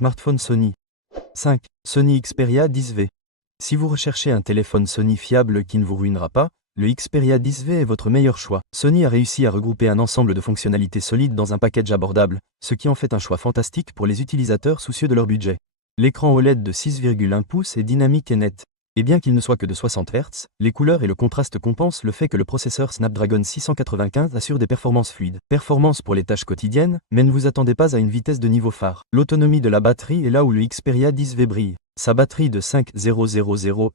Smartphone Sony. 5. Sony Xperia 10V. Si vous recherchez un téléphone Sony fiable qui ne vous ruinera pas, le Xperia 10V est votre meilleur choix. Sony a réussi à regrouper un ensemble de fonctionnalités solides dans un package abordable, ce qui en fait un choix fantastique pour les utilisateurs soucieux de leur budget. L'écran OLED de 6,1 pouces est dynamique et net. Et bien qu'il ne soit que de 60 Hz, les couleurs et le contraste compensent le fait que le processeur Snapdragon 695 assure des performances fluides. Performance pour les tâches quotidiennes, mais ne vous attendez pas à une vitesse de niveau phare. L'autonomie de la batterie est là où le Xperia 10V brille. Sa batterie de 5000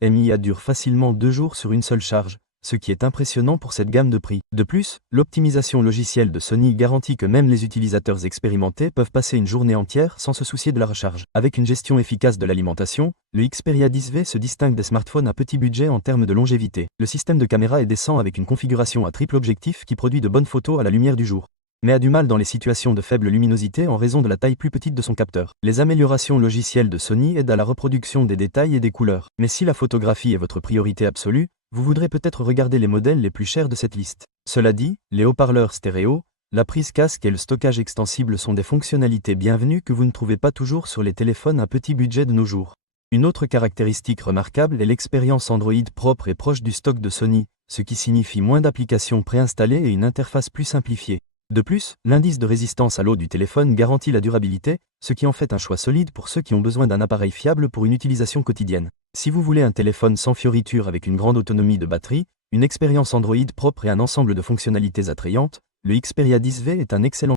mAh dure facilement 2 jours sur une seule charge, ce qui est impressionnant pour cette gamme de prix. De plus, l'optimisation logicielle de Sony garantit que même les utilisateurs expérimentés peuvent passer une journée entière sans se soucier de la recharge. Avec une gestion efficace de l'alimentation, le Xperia 10V se distingue des smartphones à petit budget en termes de longévité. Le système de caméra est décent avec une configuration à triple objectif qui produit de bonnes photos à la lumière du jour, mais a du mal dans les situations de faible luminosité en raison de la taille plus petite de son capteur. Les améliorations logicielles de Sony aident à la reproduction des détails et des couleurs. Mais si la photographie est votre priorité absolue, vous voudrez peut-être regarder les modèles les plus chers de cette liste. Cela dit, les haut-parleurs stéréo, la prise casque et le stockage extensible sont des fonctionnalités bienvenues que vous ne trouvez pas toujours sur les téléphones à petit budget de nos jours. Une autre caractéristique remarquable est l'expérience Android propre et proche du stock de Sony, ce qui signifie moins d'applications préinstallées et une interface plus simplifiée. De plus, l'indice de résistance à l'eau du téléphone garantit la durabilité, ce qui en fait un choix solide pour ceux qui ont besoin d'un appareil fiable pour une utilisation quotidienne. Si vous voulez un téléphone sans fioritures avec une grande autonomie de batterie, une expérience Android propre et un ensemble de fonctionnalités attrayantes, le Xperia 10V est un excellent